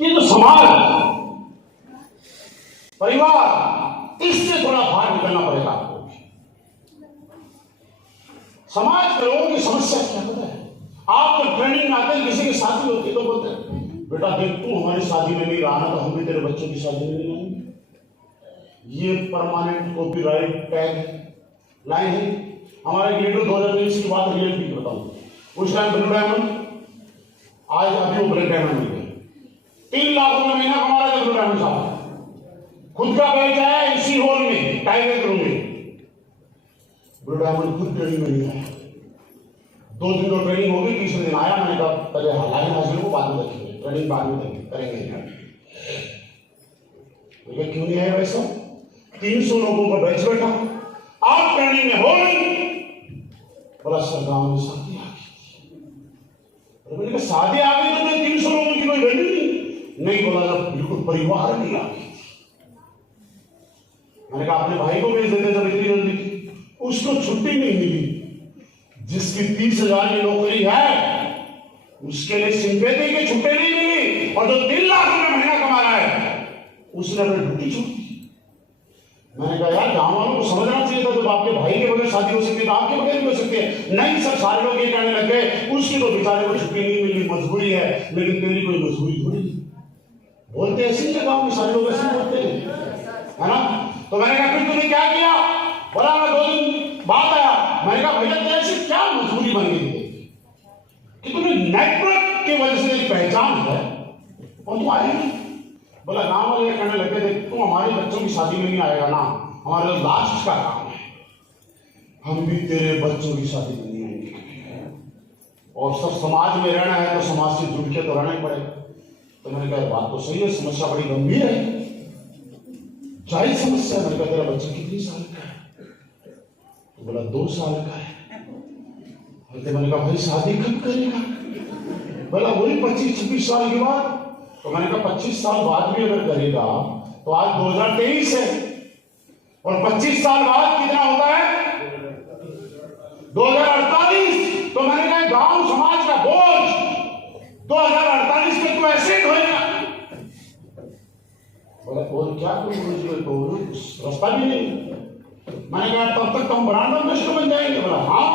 ये तो समाज, परिवार, इससे थोड़ा बाहर निकलना पड़ेगा आपको। समाज के लोगों की समस्या क्या पता है? आप तो ट्रेनिंग में आते हैं, किसी की शादी होती तो बोलते हैं बेटा देख तू हमारी शादी में नहीं रहा ना तो हम भी तेरे बच्चों की शादी में नहीं आएंगे। ये परमानेंट कॉपीराइट टैग लाए हैं। हमारा एक लीडर 2023 की बात रियलिटी बताऊं, उस टाइम ब्लू डायमंड, आज अभी वो ब्लैक डायमंड मिल गए। 3 लाख रुपए महीना कमा रहा था ब्लू डायमंड साहब, खुद का बैच है इसी हॉल में, टाइगर रूम में। ब्लू डायमंड खुद ट्रेनिंग में नहीं आया, 2 दिन तो ट्रेनिंग होगी, 3 दिन आया। मैंने कहा पहले हालांकि हाजिर को बाद में रखेंगे, ट्रेनिंग बाद में करेंगे। क्यों नहीं आया वैसा? 300 लोगों का बैच बैठा, आप ट्रेनिंग में हो नहीं। बोला सर गांव में शादी आ गई। मैंने कहा शादी आ गई तो 300 लोगों की कोई वैल्यू नहीं। बोला सर बिल्कुल परिवार नहीं आ गई। मैंने कहा अपने भाई को भेज देते जब इतनी जल्दी थी। उसको छुट्टी नहीं मिली। जिसकी 30,000 की नौकरी है उसके लिए सिंपैथी की छुट्टी नहीं मिली, और जो 3 लाख रुपए महीना कमा रहा है उसने अपनी ड्यूटी छोड़ दी। मैंने कहा यार गांव वालों को समझना चाहिए था, जब आपके भाई के बगैर शादी हो सकती है तो आपके बगैर भी हो सकती है। नहीं सर सारे लोग ये कहने लग गए उसकी तो बेचारे को छुट्टी नहीं मिली, मजबूरी है। लेकिन तेरी कोई मजबूरी थोड़ी नहीं। बोलते ऐसे ही गांव में सारे लोग ऐसे बोलते हैं, है ना? तो मैंने कहा फिर तूने क्या किया? बोला मैं 2 दिन बाद आया। मैंने कहा भैया तेरे से क्या मजबूरी बन गई कि तुम्हें नेटवर्क की वजह से एक पहचान है और तुम आए नहीं? बोला गांव वाले कहने लगे थे तुम हमारे बच्चों की शादी में नहीं आएगा ना, हमारे लास्ट का काम है, हम भी तेरे बच्चों की शादी में नहीं आएंगे। और सब समाज में रहना है तो समाज से जुड़ के तो रहना ही पड़ेगा। तो मैंने कहा बात तो सही है, समस्या बड़ी गंभीर है, जायज समस्या। मैंने कहा तेरा बच्चा कितनी साल का है? तो बोला 2 साल का है। तो मैंने कहा भाई शादी कब करेगा? बोला वही 25-26 साल के बाद। तो मैंने कहा 25 साल बाद भी अगर करेगा तो आज 2023 है, और 25 साल बाद कितना होता है? 2048। तो मैंने कहा गांव समाज का बोझ 2048 में तो ऐसे ढोएगा। बोला और क्या करूं, रास्ता भी नहीं। मैंने कहा तब तक तो हम ब्रांड एम्बेसडर बन जाएंगे। बोला हाँ।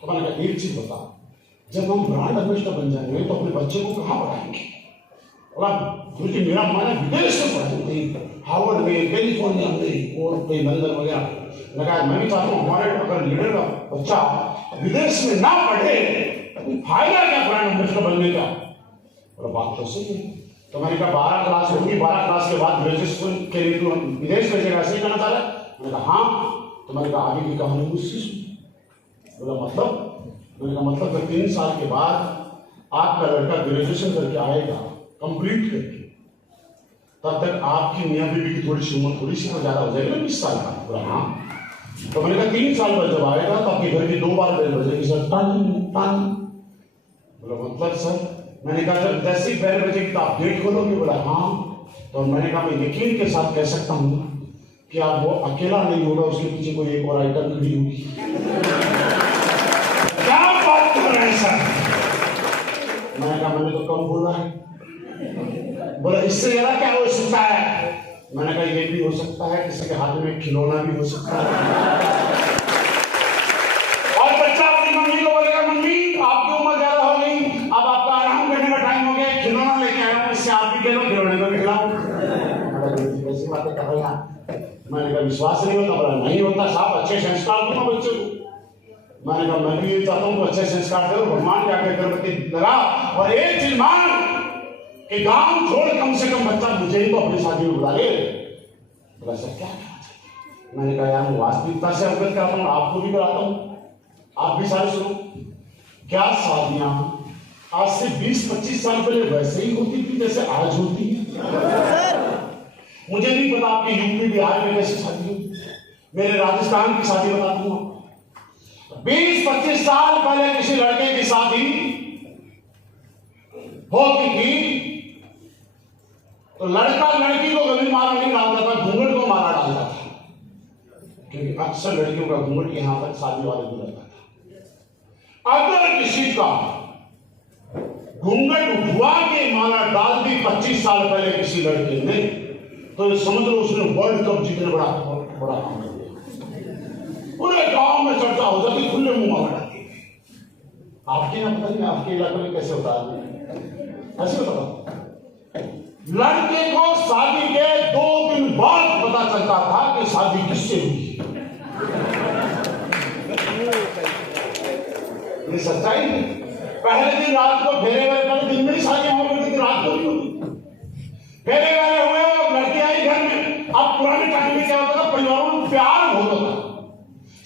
तो मैंने कहा एक चीज बता, जब हम ब्रांड एम्बेसडर बन जाएंगे तो अपने बच्चे को कहां पढ़ाएंगे? बोला क्योंकि मेरा मन विदेश में पढ़ाऊंगी, हार्वर्ड में, कैलिफोर्निया में और कई लंदन वगैरह। लगा मैं भी चाहता हूँ हमारे अगर लीडर का बच्चा विदेश में ना पढ़े तो फायदा क्या ब्रांड एम्बेसडर बनने का? बोला बात तो सही है। तो मैंने कहा 12 क्लास होगी, 12 क्लास के बाद ग्रेजुएशन के लिए तो विदेश भेजेगा, ऐसे ही करना चाह रहा है? मैंने कहा हाँ। तो मैंने कहा आगे की कहानी मुझसे सुनी। बोला मतलब? मैंने कहा मतलब 3 साल के बाद आपका लड़का ग्रेजुएशन करके आएगा कंप्लीट करके, तब तक आपकी मियां बीवी की थोड़ी सी उम्र थोड़ी सी ज्यादा हो जाएगी ना, 20 साल का। बोला हाँ। तो मैंने कहा 3 साल बाद जब आएगा तो आपके घर की 2 बार बेल बजेगी सर, टन। बोला मतलब सर? मैंने कहा जब 10 बेल बजेगी तो आप गेट खोलोगे? बोला हाँ। तो मैंने कहा मैं यकीन के साथ कह सकता हूँ कि आप वो अकेला नहीं होगा, उसके पीछे कोई एक और आइटम खड़ी होगी। क्या बात कर रहे हैं सर? मैंने कहा मैंने तो कम बोला है। बोला इससे ज्यादा क्या हो सकता है? मैंने कहा ये भी हो सकता है, किसी के हाथ में खिलौना भी हो सकता है। और बच्चा अपनी मम्मी को बोलेगा मम्मी आपकी उम्र ज्यादा हो गई, अब आपका आराम करने का टाइम हो गया, खिलौना लेके आया हूं, इससे आप भी खेलो, खिलौने को भी खिलाओ। कैसी बातें कर रहे हैं? मैंने कहा विश्वास नहीं होता? बोला नहीं होता साहब, अच्छे संस्कार दूंगा बच्चे को। मैंने कहा मैं भी ये चाहता हूँ अच्छे संस्कार दो, भगवान जाके अगरबत्ती लगा और एक चीज मान कि गांव छोड़ कम से कम बच्चा मुझे ही तो अपनी शादी में बुला ले। बोला सर क्या? मैंने कहा यार वास्तविकता से अवगत कराता हूँ, आपको भी कराता हूँ, आप भी सारे सुनो। क्या शादियां आज से 20-25 साल पहले वैसे ही होती थी जैसे आज होती है? मुझे नहीं पता आपके यूपी बिहार में कैसी शादी होती, मेरे राजस्थान की शादी बताता हूँ। 20-25 साल पहले किसी लड़के की शादी होती थी तो लड़का लड़की को कभी मारा नहीं डालता था, घूंघट को मारा डालता था, क्योंकि अक्सर लड़कियों का घूंघट यहां तक शादी वाले को लगता था। अगर किसी का घूंघट उठवा के माला डाल दी 25 25 साल पहले किसी लड़के ने, तो ये समझ लो उसने वर्ल्ड कप जीतने बड़ा काम कर दिया। पूरे गांव में चर्चा हो जाती, खुले मुंह मार जाती। आपके यहाँ पता नहीं आपके इलाके में कैसे होता है, ऐसे होता। लड़के को शादी के 2 दिन बाद पता चलता था कि शादी किससे हुई। ये सच्चाई है। पहले दिन रात को फेरे वाले, पहले दिन में ही शादी हो गई थी, रात को नहीं होती। फेरे वाले हुए और लड़की आई घर में। अब पुराने टाइम में क्या होता था, परिवारों में प्यार बहुत होता।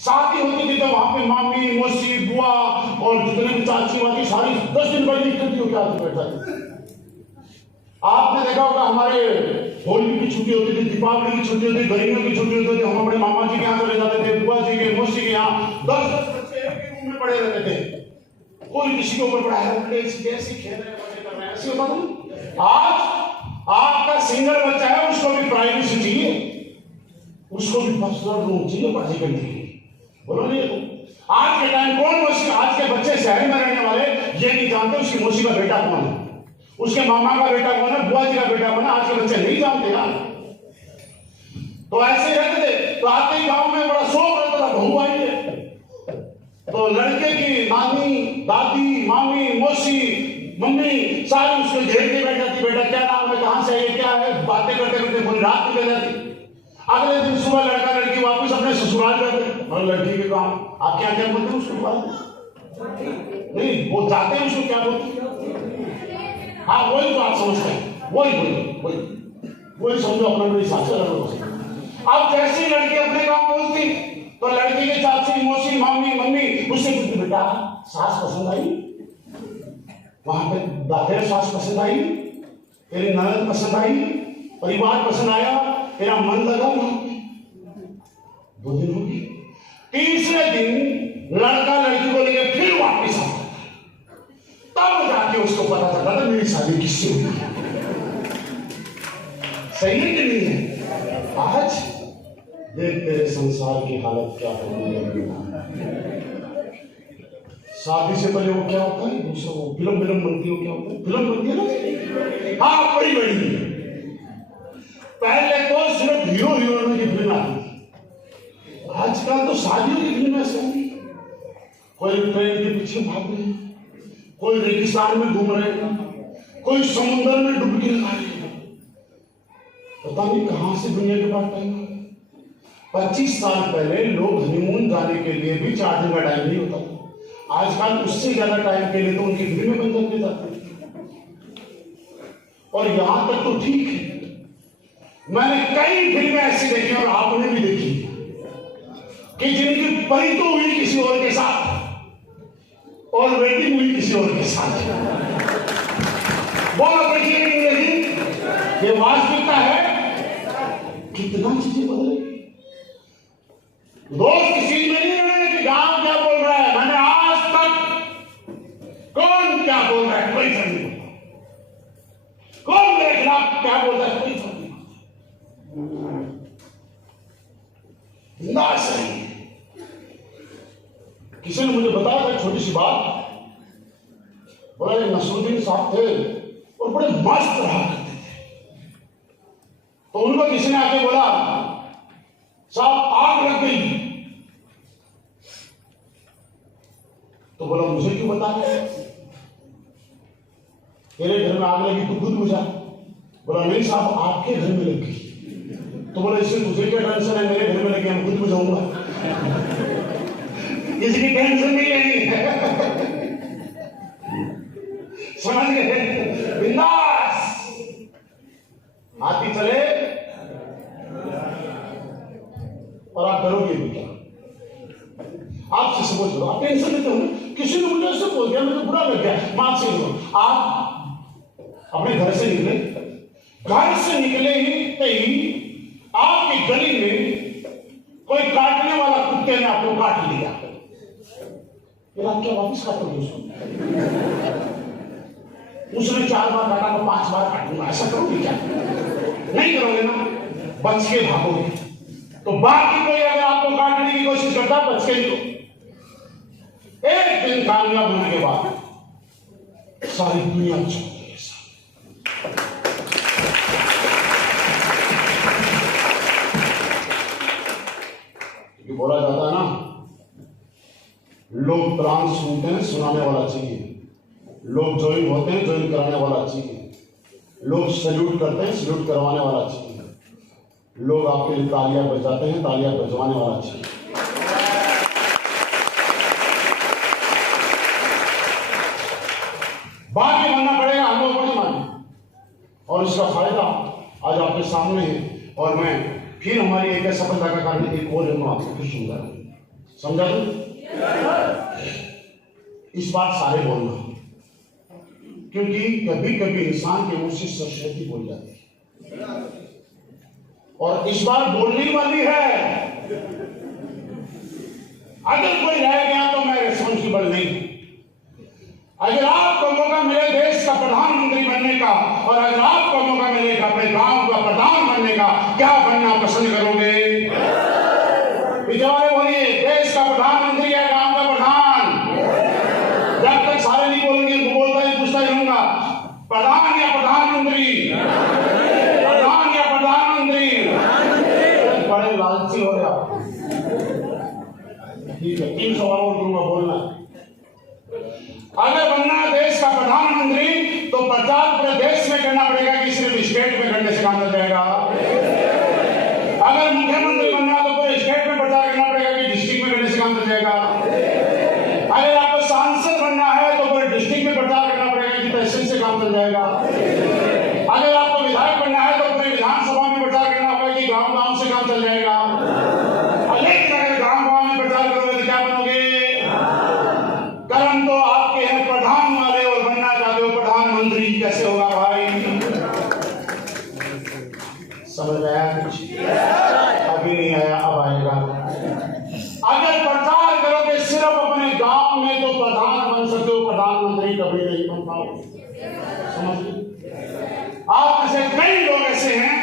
शादी होती थी तो वहां पे मामी, मौसी, बुआ और जितने भी चाची वाची सारी 10 दिन बाद इकट्ठी होकर आके बैठ जाती। आपने देखा होगा हमारे होली की छुट्टी होती थी, दीपावली की छुट्टी होती थी, गर्मियों की छुट्टी होती थी, हम अपने मामा जी के यहाँ चले जाते थे, बुआ जी के, मौसी के यहाँ। 10 बच्चे एक ही रूम में पड़े रहते थे, कोई किसी के ऊपर पड़ा है, कैसे खेल रहे हैं, मजे कर रहे हैं, ऐसे होता था। आज आपका सिंगल बच्चा है, उसको भी प्राइवेसी चाहिए, उसको भी पर्सनल रूम चाहिए पढ़ाई करने के लिए। बोलो नहीं तो आज के टाइम कौन मौसी, आज के बच्चे शहर में रहने वाले ये नहीं जानते उसकी मौसी का बेटा कौन है, उसके मामा का बेटा कौन है, बुआ जी का बेटा कौन है, आज के बच्चे नहीं जानते ना। तो ऐसे रहते थे। तो आते ही गांव में बड़ा शौक रहता था, बहू आई है, तो लड़के की नानी, दादी, मामी, मौसी, मम्मी सारी उसको घेर के बैठ जाती। बेटा क्या नाम है, कहां से है, क्या है, बातें करते करते पूरी रात निकल जाती। अगले दिन सुबह लड़का लड़की वापस अपने ससुराल जाते और लड़की के काम आप क्या क्या बोलते हैं उसको नहीं, वो जाते हैं उसको क्या बोलते हैं। हाँ वही तो आप समझते हैं, वही समझो अपना हिसाब से। अब जैसी लड़की अपने काम बोलती तो लड़की के चाची, मौसी, मामी, मम्मी उससे पूछती, बेटा सास पसंद आई, वहां पे दादे सास पसंद आई, तेरी ननद पसंद आई, परिवार पसंद आया, तेरा मन लगा वहां पे। 2 दिन हो गए, तीसरे दिन लड़का लड़की को लेकर फिर वापस आता, तब जाके उसको पता चलता था मेरी शादी किससे हुई है। सही है कि नहीं है। आज देख तेरे संसार की हालत क्या होगी। शादी से पहले वो क्या होता है, दूसरा वो फिल्म बनती है, क्या होता है, फिल्म बनती है ना, हाँ बड़ी बड़ी। पहले तो सिर्फ हीरो हीरोइनों की फिल्म आती थी, आजकल तो शादियों की फिल्म ऐसे होगी। कोई ट्रेन के पीछे भाग रहे हैं, कोई रेगिस्तान में घूम रहे हैं, कोई समुद्र में डुबकी लगा रहे हैं, पता नहीं कहां से दुनिया के पास टाइम। 25 साल पहले लोग हनीमून जाने के लिए भी 4 दिन का टाइम नहीं होता था, आजकल उससे ज्यादा टाइम के लिए तो उनकी फिल्में बन जाती है। और यहां तक तो ठीक है, मैंने कई फिल्में ऐसी देखी और आपने भी देखी कि जिनकी परी तो हुई किसी और के साथ और वेटिंग हुई किसी और के साथ। बोलो देखिए नहीं, ये वास्तविकता है। कितना चीजें बदल गई। दोस्त किसी में नहीं रहे कि गांव क्या बोल रहा है, मैंने आज तक कौन क्या बोल रहा है कोई समझ नहीं, कौन मेरे खिलाफ क्या बोल रहा है कोई समझ नहीं ना। सही किसी ने मुझे बताया था छोटी सी बात, बोला ये नसरुद्दीन साहब थे और बड़े मस्त रहा करते थे। तो उनको किसी ने आके बोला साहब आग लग गई, तो बोला मुझे क्यों बता रहे, तेरे घर में आग लगी तू खुद बुझा। बोला नहीं साहब आपके घर में लग गई। तो बोला इससे तुझे क्या टेंशन है, मेरे घर में लगी मैं खुद बुझाऊंगा, इसकी टेंशन नहीं है। समझ गए, बिंदास हाथी चले और आप डरोगे भी क्या, आपसे सपोज करो, आप टेंशन लेते हो। किसी ने मुझे ऐसे बोल दिया, मुझे बुरा लग गया, माफ से लो। आप अपने घर से निकले, घर से निकले ही आपकी गली में कोई काटने वाला कुत्ते ने आपको काट लिया, फिर आप क्या वापस काटोगे उसको? उसने 4 बार काटा तो 5 बार काटूंगा, ऐसा करोगे क्या? नहीं करोगे ना, बच के भागोगे। तो बाकी कोई अगर आपको काटने की कोशिश करता बच के निकलो। एक दिन कामयाब होने के बाद सारी दुनिया चलती है। प्लान सुनते हैं, सुनाने वाला चाहिए। लोग ज्वाइन होते हैं, ज्वाइन कराने वाला चाहिए। लोग सैल्यूट करते हैं, सैल्यूट करवाने वाला चाहिए। लोग आपके लिए तालियां बजाते हैं, तालियां बजवाने वाला चाहिए। बाकी बनना पड़ेगा, हम लोग बड़ी माने, और इसका फायदा आज आपके सामने है। और मैं फिर हमारी एक सफलता का कारण एक और हम आपको कुछ समझा दूं। इस बात सारे बोलना, क्योंकि कभी कभी इंसान के मुंह से सरस्वती बोल जाती है, और इस बार बोलने वाली है। अगर कोई रह गया तो मैं रिस्पॉन्सिबल नहीं। अगर आपको मौका मिले देश का प्रधानमंत्री बनने का, और अगर आपको मौका मिलेगा अपने गांव का प्रधान बनने का, क्या बनना पसंद करोगे? पिछवाड़े बोलिए, देश का प्रधानमंत्री है, गांव का प्रधान। जब तक सारे नहीं बोलेंगे, बोलता ही पूछता ही रहूंगा, प्रधान या प्रधानमंत्री, प्रधान या प्रधानमंत्री। बड़े लालची हो रहे आप। ठीक है, 3 सवाल और दूंगा, बोलना। अगर बनना है देश का प्रधानमंत्री तो प्रचार पूरे देश में करना पड़ेगा कि सिर्फ स्टेट में करने से काम चल जाएगा। अगर मुख्यमंत्री बनना है तो पूरे स्टेट में प्रचार करना पड़ेगा कि डिस्ट्रिक्ट में करने से काम चल जाएगा। अगर आपको सांसद बनना है तो पूरे डिस्ट्रिक्ट में प्रचार करना पड़ेगा कि तहसील से काम चल जाएगा। अगर आपको विधायक बनना है तो पूरे विधानसभा में प्रचार करना होगा कि गाँव गाँव से काम चल जाएगा। लेकिन अगर गाँव गाँव में प्रचार करोगे तो क्या बनोगे? कर्म तो आपके हैं प्रधान वाले, और बनना चाहते हो प्रधानमंत्री, कैसे होगा भाई? समझ में आया कुछ? अभी नहीं आया, अब आएगा। अगर प्रचार करोगे सिर्फ अपने गांव में तो प्रधान बन सकते हो, प्रधानमंत्री कभी नहीं बन पाओगे। समझ? आप में से कई लोग ऐसे हैं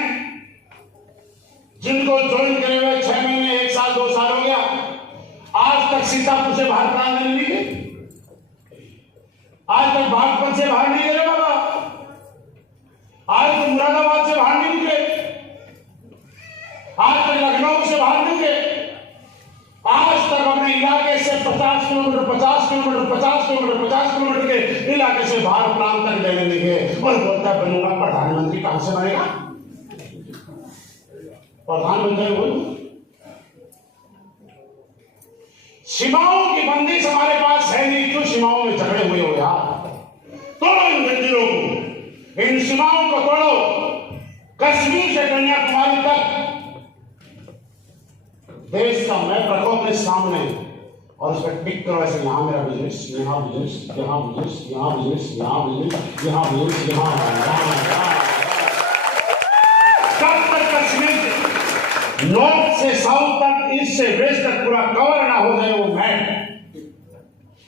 जिनको ज्वाइन करे हुए 6 महीने, 1 साल, 2 साल हो गया, आज तक सीतापुर से बाहर प्रांगण नहीं गए, आज तक बागपत से बाहर नहीं गए बाबा, आज तक मुरादाबाद से बाहर नहीं निकले, आज तक लखनऊ से बाहर नहीं गए, आज तक अपने इलाके से 50 किलोमीटर 50 किलोमीटर 50 किलोमीटर 50 किलोमीटर के इलाके से बाहर प्रांत तक जाने नहीं गए, और बोलता बनूंगा प्रधानमंत्री। कहां से बनेगा प्रधानमंत्री? बोल, सीमाओं की बंदिश हमारे पास है नहीं, क्यों सीमाओं में झगड़े हुए हो यार? तोड़ो इन जंजीरों को, इन सीमाओं को तोड़ो। कश्मीर से कन्याकुमारी तक देश का मैप रखो अपने सामने, और उस पर टिक करो ऐसे, यहां मेरा बिजनेस, यहां बिजनेस, यहां बिजनेस, यहां बिजनेस, यहां बिजनेस, यहां बिजनेस, यहां। कब तक कश्मीर नॉर्थ से साउथ तक, ईस्ट से वेस्ट तक पूरा कवर ना हो जाए वो मैप,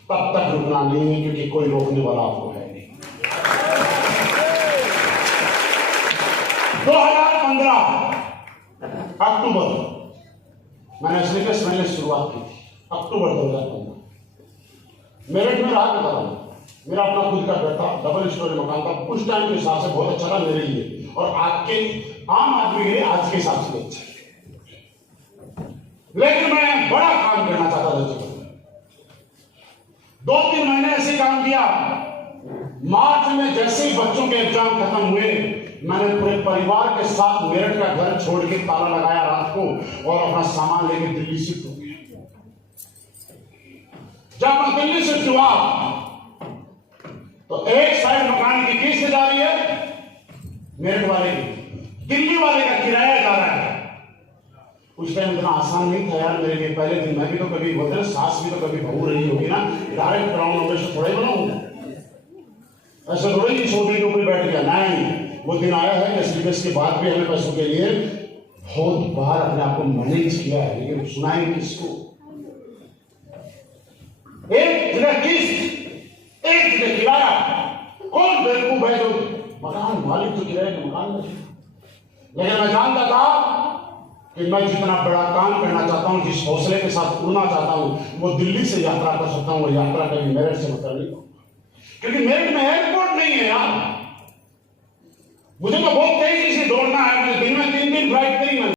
तब तक रुकना नहीं है, क्योंकि कोई रोकने वाला आपको है नहीं। 2015 अक्टूबर मैंने सिलेबस मैंने शुरुआत की थी, अक्टूबर 2015 मेरठ में रहा करता था। मेरा अपना खुद का घर था, डबल स्टोरी मकान था, उस टाइम के हिसाब से बहुत अच्छा था मेरे लिए, और आज के आम आदमी के लिए आज के हिसाब से अच्छा। लेकिन मैं बड़ा काम करना चाहता था जीवन में। 2-3 महीने ऐसे काम किया। मार्च में जैसे ही बच्चों के एग्जाम खत्म हुए, मैंने पूरे परिवार के साथ मेरठ का घर छोड़ के ताला लगाया रात को, और अपना सामान लेकर दिल्ली शिफ्ट हो गया। जब मैं दिल्ली शिफ्ट हुआ तो एक साइड मकान की किस्त जा रही है मेरठ वाले की, दिल्ली वाले का किराया जा रहा है। उस टाइम इतना आसान नहीं था यार मेरे लिए। पहले दिन मैं भी तो कभी बोलते ना, सास भी तो कभी बहू रही होगी ना, डायरेक्ट ग्राउंड नंबर से थोड़ा ही बनाऊंगा, ऐसा थोड़ा ही छोटे के ऊपर बैठ गया। नहीं, वो दिन आया है कि सिलेबस के बाद भी हमें पैसों के लिए बहुत बार अपने आप को मैनेज किया है, लेकिन सुनाएंगे किसको? एक जगह किस्त, एक जगह किराया। कौन बेवकूफ है जो मकान मालिक तो किराए के मकान में? लेकिन मैं जानता था कि मैं जितना बड़ा काम करना चाहता हूं, जिस हौसले के साथ उड़ना चाहता हूं, वो दिल्ली से यात्रा कर सकता हूं, वो यात्रा कभी मेरठ से मतलब नहीं, क्योंकि मेरठ में एयरपोर्ट नहीं है यार। मुझे तो बहुत